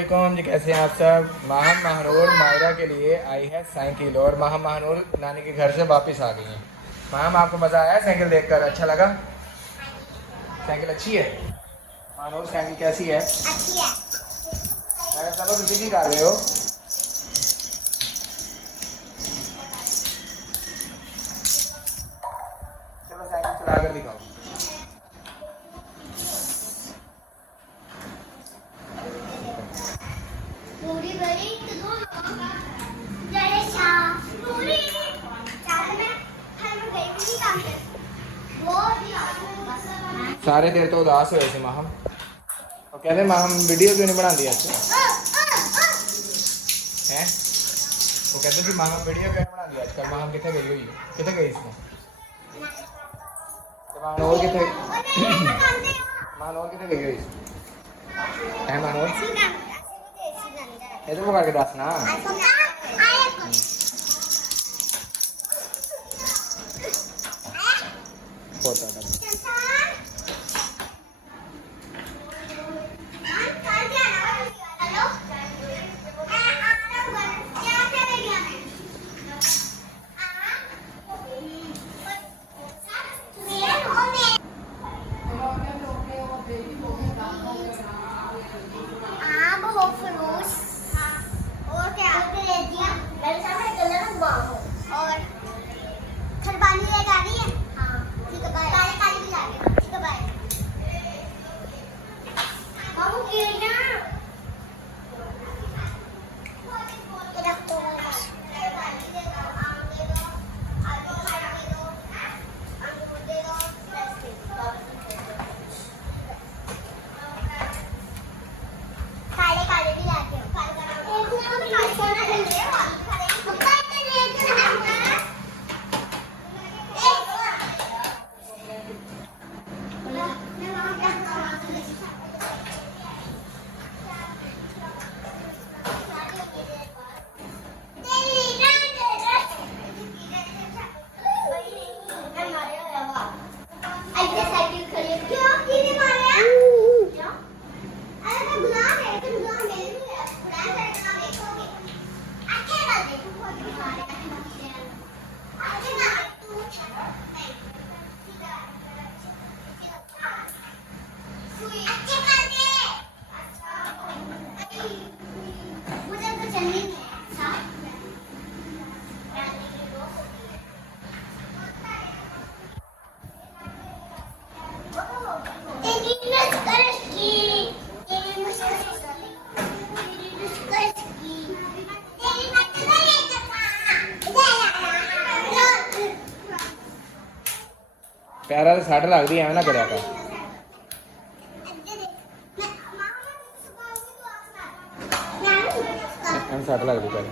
वालेकुम जी, कैसे हैं आप सब। माहम महानूर मायरा के लिए आई है साइकिल और माहम महानूर नानी के घर से वापस आ गई हैं। माहम, आपको मज़ा आया साइकिल देखकर? अच्छा लगा? साइकिल अच्छी है? महानूर साइकिल कैसी है? अच्छी है। अरे सब तुम की कर रहे हो? चलो साइकिल चला कर दिखाओ। पूरी बड़ी तो दो जय शाह पूरी चार में हर में गई भी काम कर वो भी सारे देर तो उदास हुए थे माहम, और कहते माहम वीडियो क्यों नहीं बना दी अच्छे हैं? वो कहते कि माहम वीडियो क्यों नहीं बना दी आजकल। माहम कितने गई हुई है? कितने गई इसमें? माहौल कितने माहौल कितने गई हुई है? माहौल ये तो करके दस ना। पैरा तो सट लगती है ना करा कर सट लगती पैर।